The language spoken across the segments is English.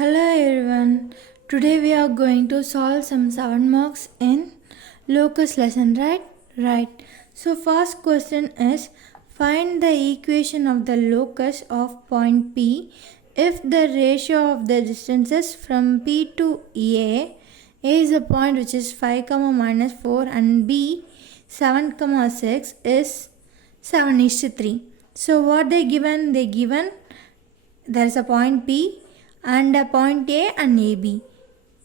Hello everyone. Today we are going to solve some 7 marks in locus lesson, right? Right. So first question is find the equation of the locus of point P if the ratio of the distances from P to A is a point which is 5, minus 4 and B 7, 6 is 7:3. So what they given? They given there is a point P and a point A and AB.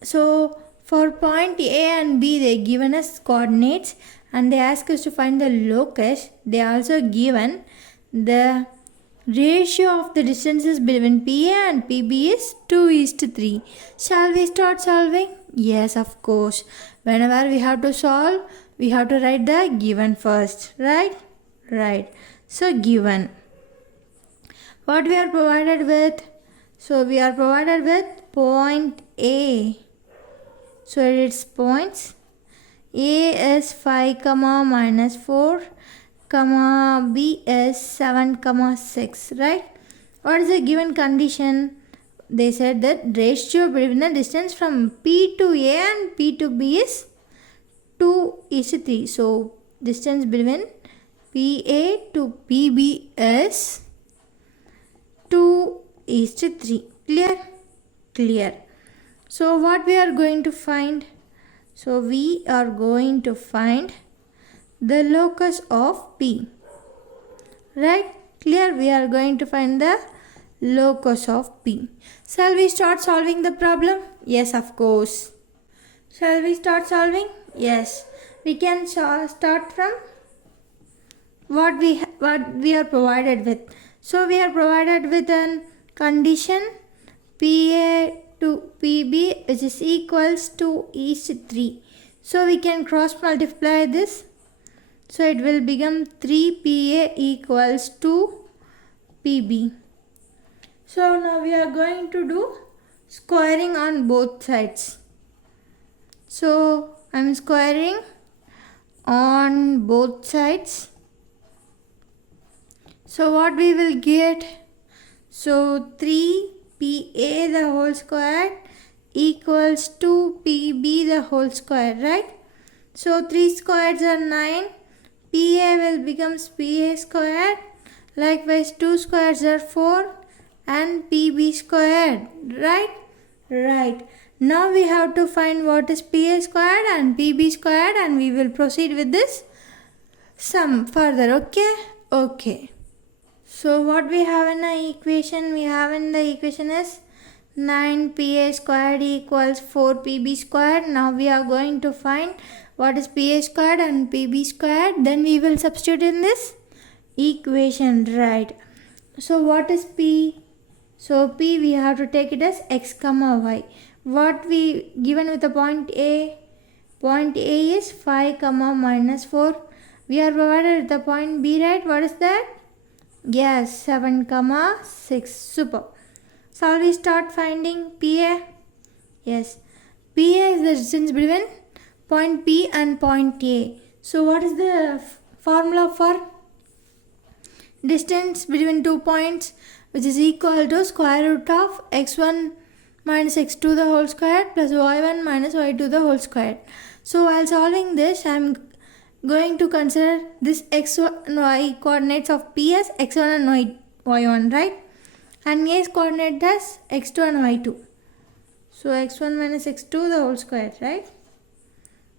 So for point A and B they given us coordinates and they ask us to find the locus. They also given the ratio of the distances between PA and PB is 2:3. Shall we start solving? Yes, of course. Whenever we have to solve, we have to write the given first, right? Right. So given. What we are provided with? So we are provided with point A. So its points. A is 5, minus 4, B is 7, 6, right? What is the given condition? They said that ratio between the distance from P to A and P to B is 2:3. So distance between PA to PB is 2:3. Clear. So what we are going to find? So we are going to find the locus of P. Right? Clear? We are going to find the locus of P. Shall we start solving the problem? Yes, of course. Shall we start solving? Yes. We can start from what we are provided with. So we are provided with a condition PA to PB which is equals to 3. So we can cross multiply this. So it will become 3PA equals to PB. So now we are going to do squaring on both sides. So I am squaring on both sides. So what we will get? So 3PA the whole square equals to PB the whole square, right? So 3 squares are 9. PA will become PA squared. Likewise 2 squares are 4 and PB squared, right? Right. Now we have to find what is PA squared and PB squared and we will proceed with this sum further, okay? Okay. So what we have in the equation? We have in the equation is 9PA squared equals 4PB squared. Now we are going to find what is PA squared and PB squared. Then we will substitute in this equation, right? So what is P? So P we have to take it as x, y. What we given with the point A? Point A is 5, minus 4. We are provided with the point B, right? What is that? Yes, 7, 6. Super. Shall we start finding PA? Yes. PA is the distance between point P and point A. So what is the formula for distance between 2 points, which is equal to square root of x1 minus x2 the whole square plus y1 minus y2 the whole square. So while solving this, I am going to consider this x1 and y coordinates of P as x1 and y1, right? And A's coordinate as x2 and y2. So x1 minus x2 the whole square, right?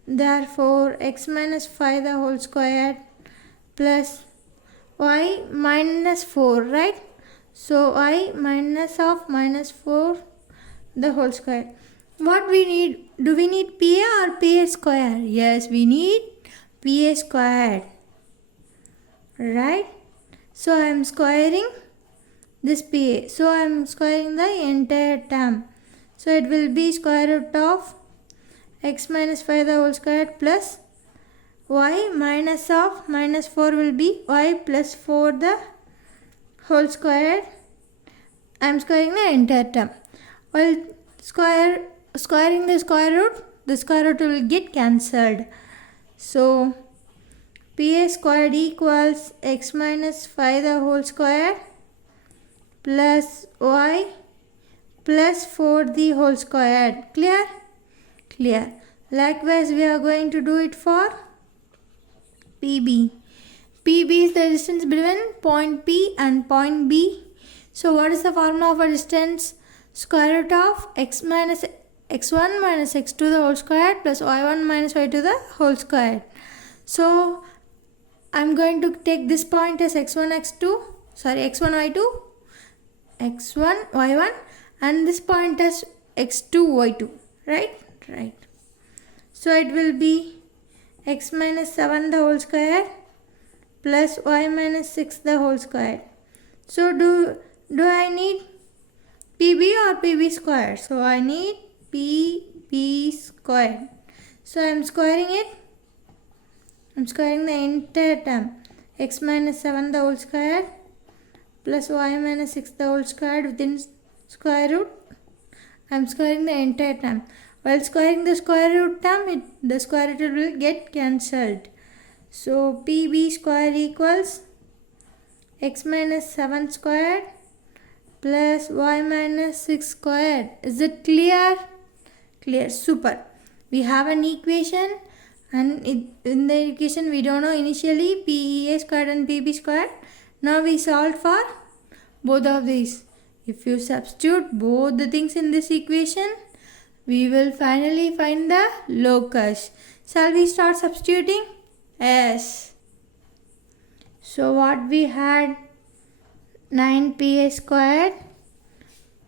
Therefore x minus 5 the whole square plus y minus 4, right? So y minus of minus 4 the whole square. What we need? Do we need PA or PA square? Yes, we need PA squared, right? So I am squaring this PA. So I am squaring the entire term. So it will be square root of x minus 5 the whole square plus y minus of minus 4 will be y plus 4 the whole square. I am squaring the entire term. While squaring the square root will get cancelled. So PA squared equals x minus 5 the whole square plus y plus 4 the whole squared. Clear? Clear. Likewise, we are going to do it for PB. PB is the distance between point P and point B. So what is the formula of a distance? Square root of x minus x1 minus x2 the whole square plus y1 minus y2 the whole square. So I'm going to take this point as x1 y2, x1 y1, and this point as x2 y2. Right? Right. So it will be x minus 7 the whole square plus y minus 6 the whole square. So do I need PB or PB square? So I need PB square. So I am squaring it. I am squaring the entire term. X minus 7 the whole square plus y minus 6 the whole square within square root. I am squaring the entire term. While squaring the square root term, the square root will get cancelled. So PB square equals x minus 7 squared plus y minus 6 squared. Is it clear? Clear. Super. We have an equation, and in the equation we don't know initially PEA squared and PB squared. Now we solve for both of these. If you substitute both the things in this equation, we will finally find the locus. Shall we start substituting? Yes. So what we had, 9PA squared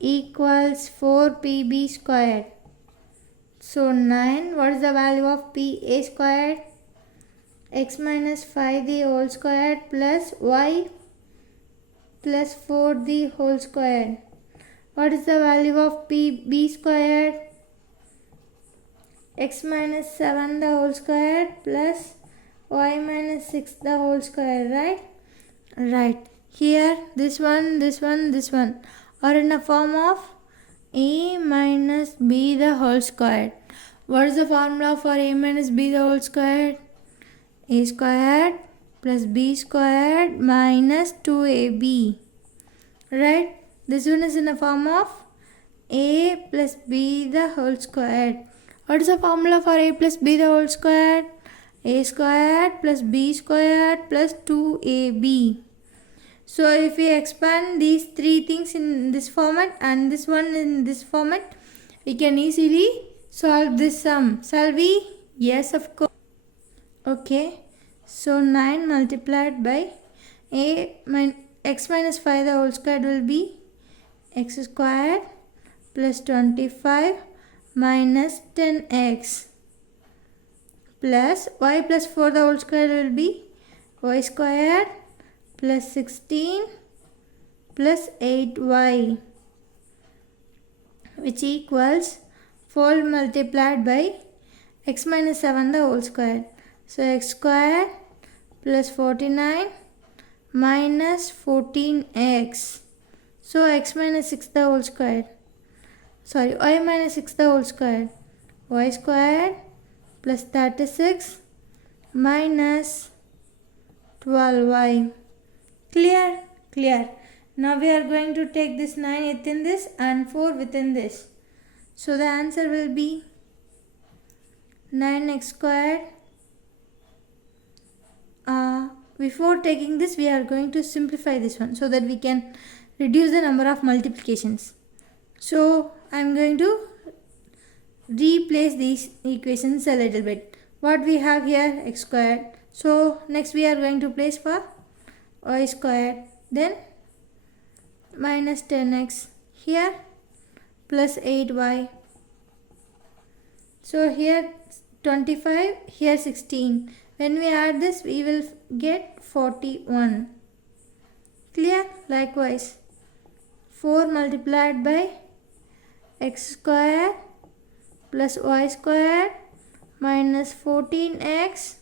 equals 4PB squared. So 9, what is the value of PA squared? X minus 5 the whole squared plus y plus 4 the whole squared. What is the value of PB squared? X minus 7 the whole squared plus y minus 6 the whole square, right? Right. Here, this one are in a form of a minus b the whole squared. What is the formula for a minus b the whole squared? A squared plus b squared minus 2ab. Right? This one is in the form of a plus b the whole squared. What is the formula for a plus b the whole squared? A squared plus b squared plus 2ab. So if we expand these three things in this format and this one in this format, we can easily solve this sum. Shall we? Yes, of course. Okay. So 9 multiplied by x minus 5 the whole squared will be x squared plus 25 minus 10x plus y plus 4 the whole square will be y squared plus 16 plus 8y, which equals 4 multiplied by x minus 7 the whole square. So x squared plus 49 minus 14x. So x minus 6 the whole square. Sorry, y minus 6 the whole square. Y squared plus 36 minus 12y. Clear? Clear. Now we are going to take this 9 within this and 4 within this. So the answer will be 9x squared. Before taking this, we are going to simplify this one so that we can reduce the number of multiplications. So I am going to replace these equations a little bit. What we have here, x squared. So next we are going to place for y squared, then minus 10x here plus 8y. So here 25, here 16. When we add this, we will get 41. Clear? Likewise, 4 multiplied by x squared plus y squared minus 14x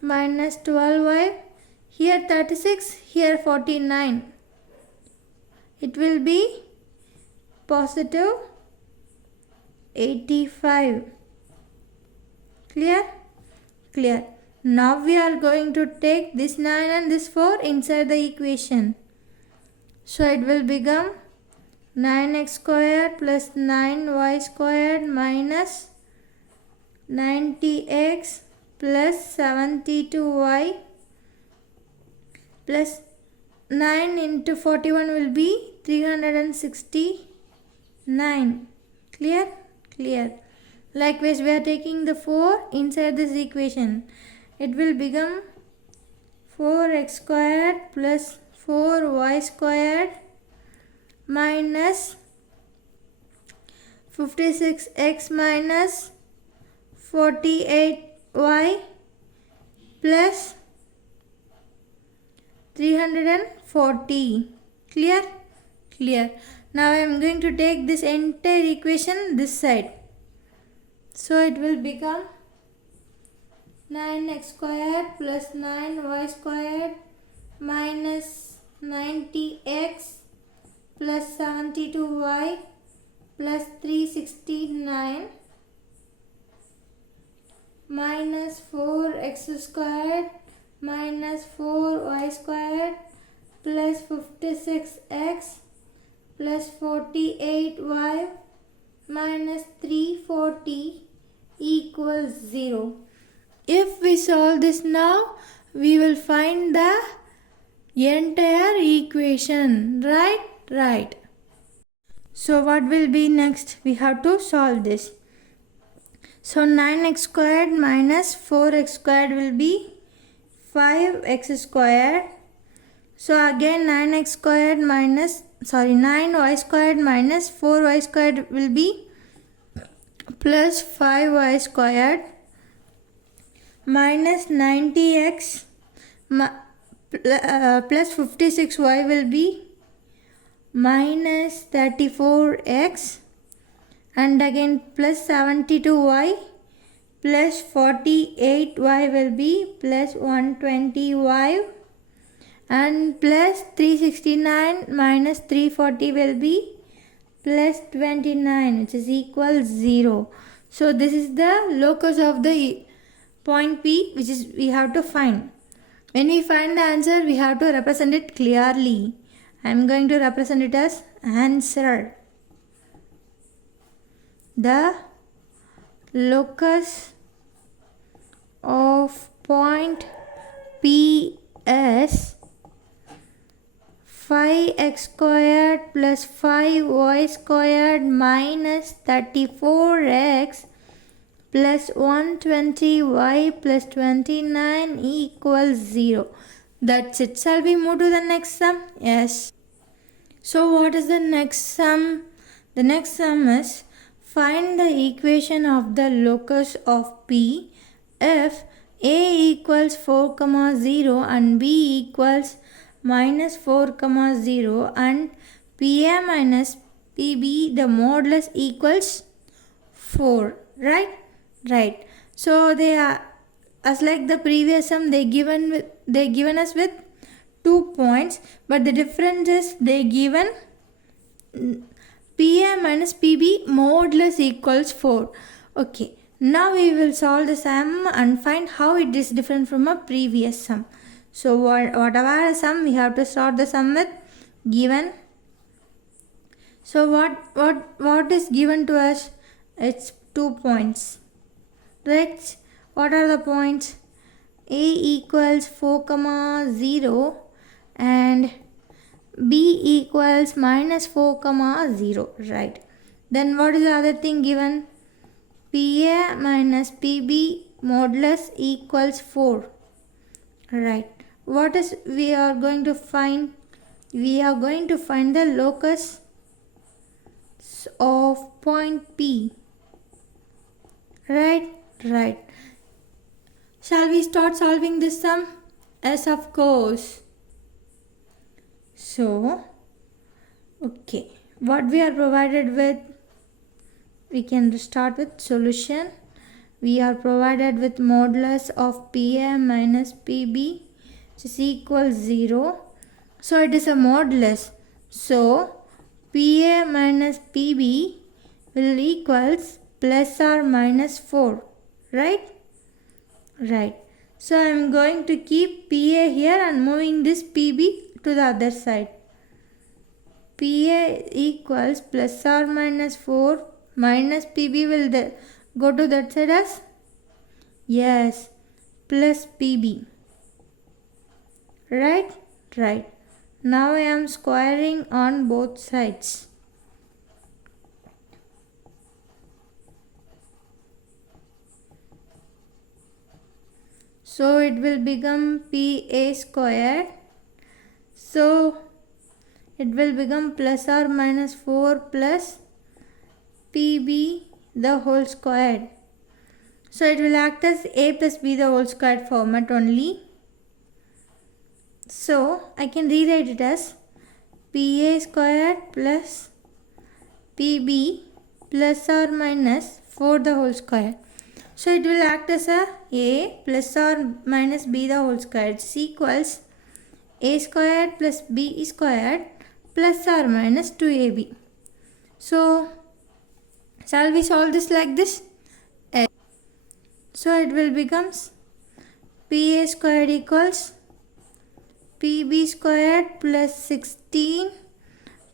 minus 12y. Here 36, here 49. It will be positive 85. Clear? Clear. Now we are going to take this 9 and this 4 inside the equation. So it will become 9x squared plus 9y squared minus 90x plus 72y plus 9 into 41 will be 369. Clear? Clear. Likewise, we are taking the 4 inside this equation. It will become 4x squared plus 4y squared minus 56x minus 48y plus 340. Clear? Clear. Now I am going to take this entire equation this side. So it will become 9x squared plus 9y squared minus 90x plus 72y plus 369 minus 4x squared minus 4y squared plus 56x plus 48y minus 340 equals 0. If we solve this now, we will find the entire equation. Right. So what will be next? We have to solve this. So 9x squared minus 4x squared will be 5x squared. So again 9y squared minus 4y squared will be plus 5y squared minus 90x plus 56y will be minus 34x and again plus 72y plus 48y will be plus 120y and plus 369 minus 340 will be plus 29, which is equal 0. So this is the locus of the point P, which is we have to find. When we find the answer, we have to represent it clearly. I am going to represent it as answer. The locus of point P is 5x squared plus 5y squared minus 34x plus 120y plus 29 equals 0. That's it. Shall we move to the next sum? Yes. So what is the next sum? The next sum is find the equation of the locus of P if a equals 4, 0 and b equals minus 4, 0 and PA minus PB the modulus equals 4. Right. So they are as like the previous sum, they given us with 2 points, but the difference is they given PA minus PB modulus equals 4. Okay, now we will solve the sum and find how it is different from a previous sum. So whatever sum, we have to start the sum with given. So what is given to us? It's 2 points. Right? What are the points? A equals 4, 0 and B equals minus 4, 0. Right. Then what is the other thing given? PA minus PB modulus equals 4. Right. What is we are going to find? We are going to find the locus of point P. Right. Shall we start solving this sum? Yes, of course. So, okay, what we are provided with, we can start with solution. We are provided with modulus of PA minus PB, which is equal 0. So it is a modulus. So PA minus PB will equals plus or minus 4. Right. So I am going to keep PA here and moving this PB to the other side. PA equals plus or minus 4 minus PB will go to that side as? Yes, plus PB. Right? Right. Now I am squaring on both sides. So it will become PA squared. So it will become plus or minus 4 plus PB the whole squared. So it will act as A plus B the whole squared format only. So I can rewrite it as PA squared plus PB plus or minus 4 the whole square. So it will act as A plus or minus B the whole square. It equals A squared plus B squared plus or minus 2AB. So shall we solve this like this? So it will becomes PA squared equals PB squared plus 16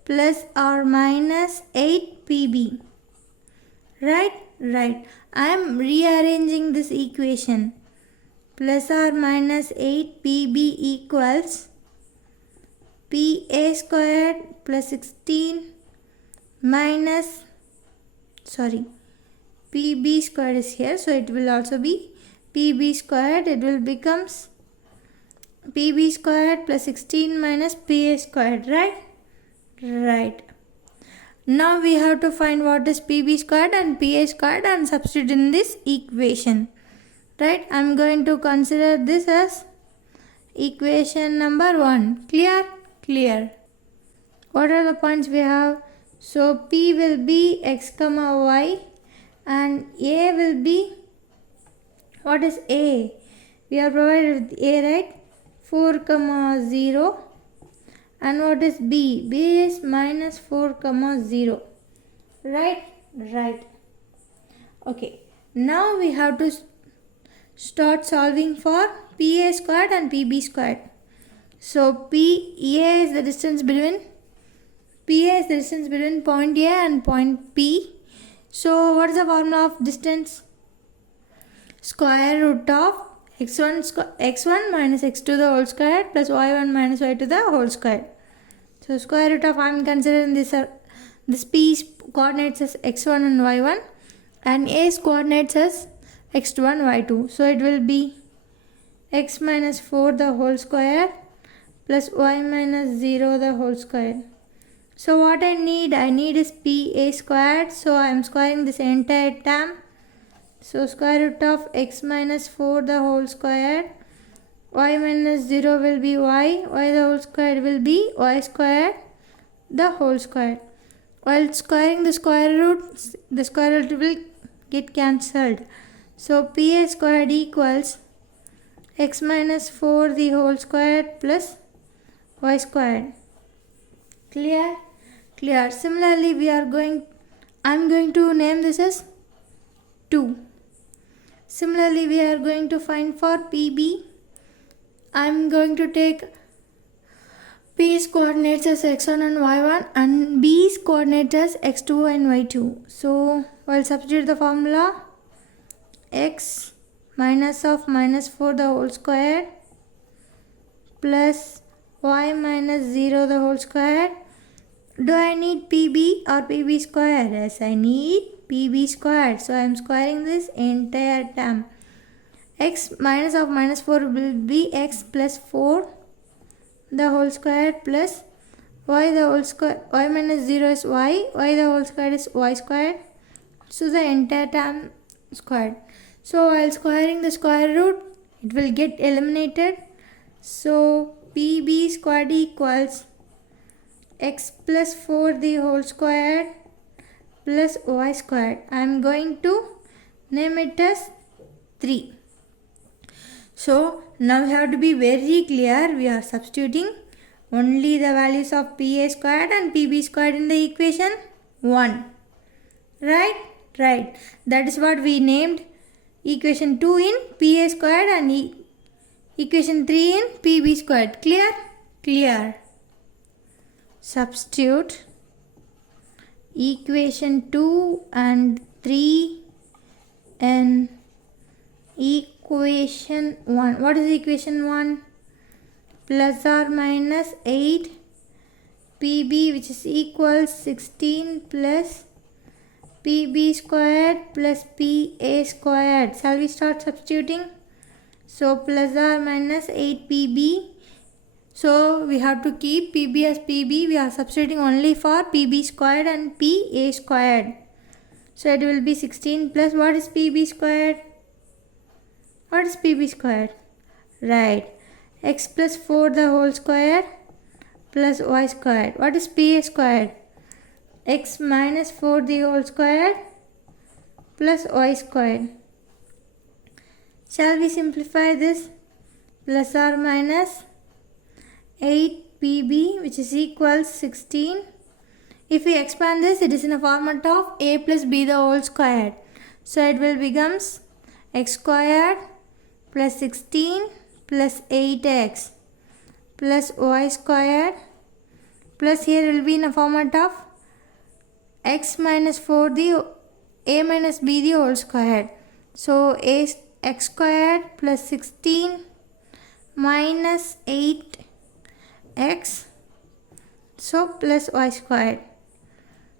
plus or minus 8 PB. Right? Right. I am rearranging this equation. Plus or minus 8 PB equals PA squared plus 16 minus, PB squared is here. So it will also be PB squared. It will becomes PB squared plus 16 minus PA squared. Right? Right. Now we have to find what is PB squared and PA squared and substitute in this equation. Right? I am going to consider this as equation number 1. Clear? Clear. What are the points we have? So P will be x comma y and A will be, what is A? We are provided with A, right? 4 comma 0. And what is B? B is minus 4 comma 0. Right? Right. Okay. Now we have to start solving for PA squared and PB squared. So PA is the distance between point A and point P. So what is the formula of distance? Square root of x1 minus x2 the whole square plus y1 minus y2 the whole square. So square root of, I am considering this P's coordinates as x1 and y1 and A's coordinates as x2 and y2. So it will be x minus 4 the whole square plus y minus 0 the whole square. So what I need is PA squared. So I am squaring this entire term. So square root of x minus 4 the whole square, y minus 0 will be y the whole square will be y squared the whole square. While squaring the square root will get cancelled. So PA squared equals x minus 4 the whole square plus y squared. Clear? Clear. Similarly, I am going to name this as 2. Similarly, we are going to find for PB. I am going to take P's coordinates as x1 and y1 and B's coordinates as x2 and y2. So, I'll substitute the formula x minus of minus 4 the whole square plus y minus 0 the whole square. Do I need PB or PB square? Yes, I need PB squared. So I am squaring this entire term. X minus of minus 4 will be x plus 4 the whole square plus y the whole square. Y minus 0 is y the whole square is y squared. So the entire term squared. So while squaring the square root, it will get eliminated. So PB squared equals x plus 4 the whole squared plus y squared. I am going to name it as 3. So now we have to be very clear. We are substituting only the values of PA squared and PB squared in the equation 1. Right? Right. That is what we named equation 2 in PA squared and equation 3 in PB squared. Clear? Clear. substitute equation 2 and 3 in equation 1. What is equation 1? Plus or minus 8 pb, which is equals 16 plus pb squared plus pa squared. Shall we start substituting? So plus or minus 8 pb. So we have to keep pb as pb. We are substituting only for pb squared and pa squared. So it will be 16 plus, what is pb squared? What is pb squared? Right, x plus 4 the whole square plus y squared. What is pa squared? X minus 4 the whole square plus y squared. Shall we simplify this? Plus or minus 8 pb, which is equals 16. If we expand this, it is in a format of a plus b the whole squared. So it will becomes x squared plus 16 plus 8x plus y squared, plus here will be in a format of x minus 4 the a minus b the whole squared. So x squared plus 16 minus 8x, so plus y squared.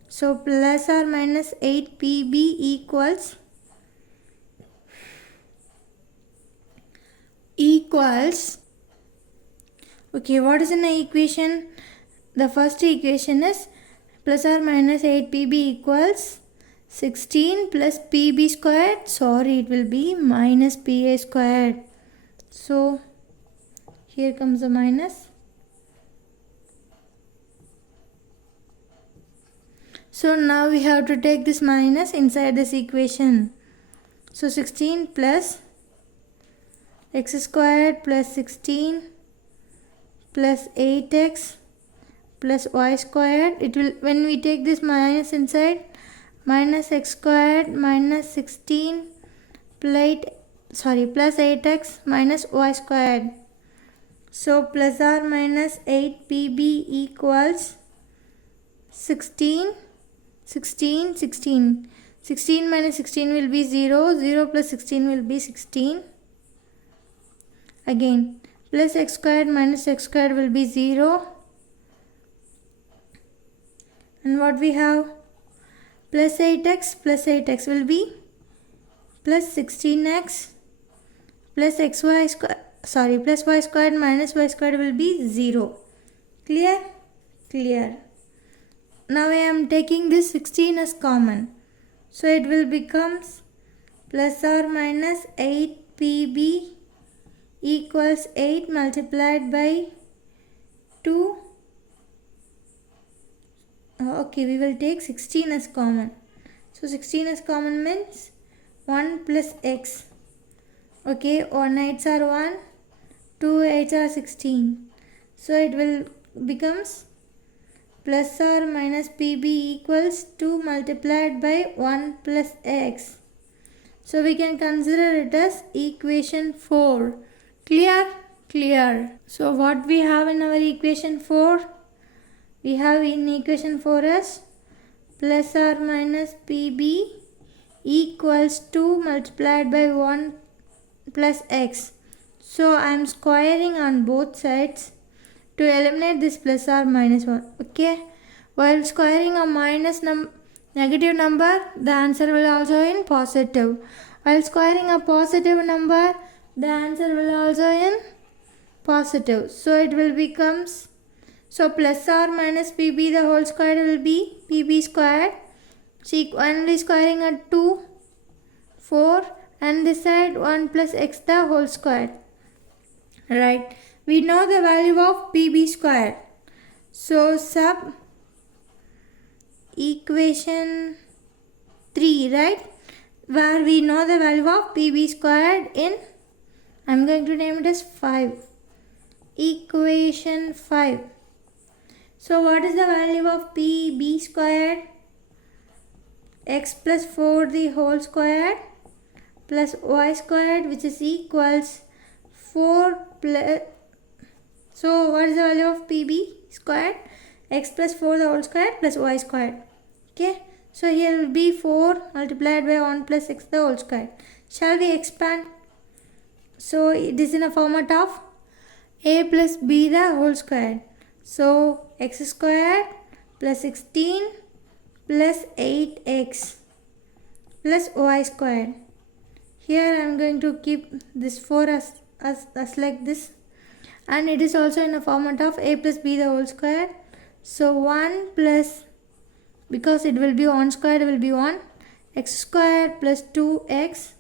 So plus or minus 8 pb equals okay, what is in the equation? The first equation is plus or minus 8 pb equals 16 plus pb squared. Sorry, it will be minus pa squared. So here comes the minus. So now we have to take this minus inside this equation. So 16 plus x squared plus 16 plus 8x plus y squared. It will, when we take this minus inside, minus x squared minus 16 plus 8x minus y squared. So plus or minus 8 pb equals 16 minus 16 will be 0. 0 plus 16 will be 16. Again, plus x squared minus x squared will be 0. And what we have? Plus 8x will be plus 16x plus xy squared, plus y squared minus y squared will be 0. Clear? Clear. Now I am taking this 16 as common. So it will becomes plus or minus 8 pb equals 8 multiplied by 2. Okay, we will take 16 as common. So 16 as common means 1 plus x. Okay, 1 8s are 1, 2 8s are 16. So it will becomes plus or minus pb equals 2 multiplied by 1 plus x. So we can consider it as equation 4. Clear? Clear. So what we have in our equation 4? We have in equation 4 as plus or minus pb equals 2 multiplied by 1 plus x. So I am squaring on both sides to eliminate this plus or minus 1. Okay, while squaring a negative number, the answer will also in positive. While squaring a positive number, the answer will also in positive. So it will becomes, so plus or minus pb the whole square will be pb squared. See, only squaring at 2, 4, and this side 1 plus x the whole square. Right. We know the value of pb square. So sub equation 3, right? Where we know the value of pb squared in, I am going to name it as 5. Equation 5. So what is the value of pb squared? X plus 4 the whole squared plus y squared, which is equals 4 plus, so what is the value of pb squared? x plus 4 the whole square plus y squared. Okay, so here will be 4 multiplied by 1 plus x the whole square. Shall we expand? So it is in a format of a plus b the whole square. So x squared plus 16 plus 8x plus y squared. Here I am going to keep this 4 as like this, and it is also in a format of a plus b the whole square. So 1 plus, because it will be 1 squared, will be 1, x squared plus 2x.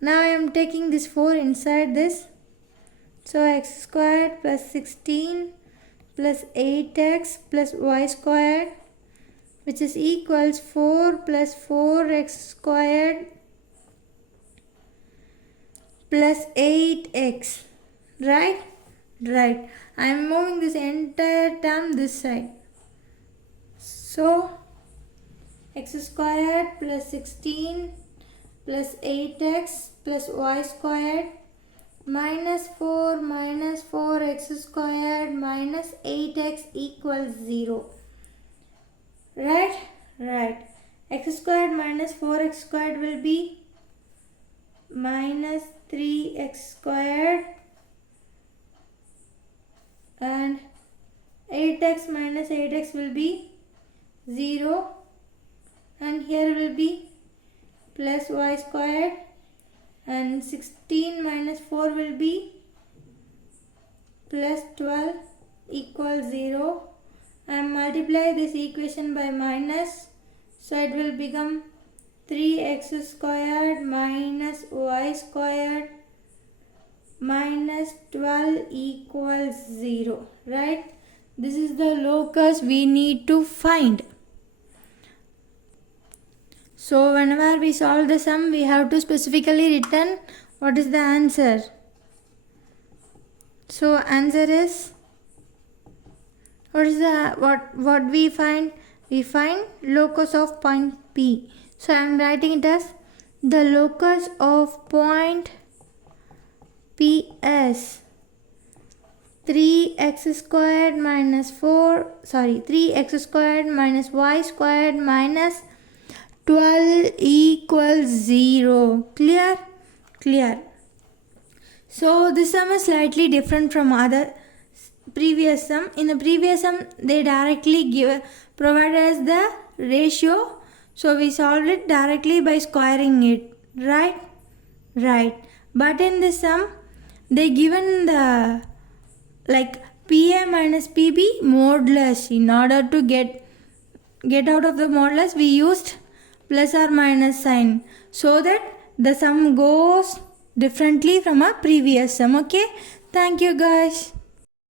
Now I am taking this 4 inside this. So x squared plus 16 plus 8x plus y squared, which is equals 4 plus 4x squared plus 8x. Right? Right. I am moving this entire term this side. So x squared plus 16 plus 8x plus y squared minus 4x squared minus 8x equals 0. Right? Right. X squared minus 4x squared will be minus 3x squared, and 8x minus 8x will be 0, and here will be plus y squared, and 16 minus 4 will be plus 12 equals 0. And multiply this equation by minus, so it will become 3x squared minus y squared minus 12 equals 0. Right? This is the locus we need to find. So whenever we solve the sum, we have to specifically written what is the answer. So answer is, what we find? We find locus of point P. So I am writing it as the locus of point P is 3x squared minus 3x squared minus y squared minus 12 equals 0. Clear? Clear. So this sum is slightly different from other previous sum. In the previous sum, they directly provided us the ratio, so we solved it directly by squaring it. Right? Right. But in this sum, they given the PA minus PB modulus. In order to get out of the modulus, we used plus or minus sign, so that the sum goes differently from a previous sum. Okay, thank you guys.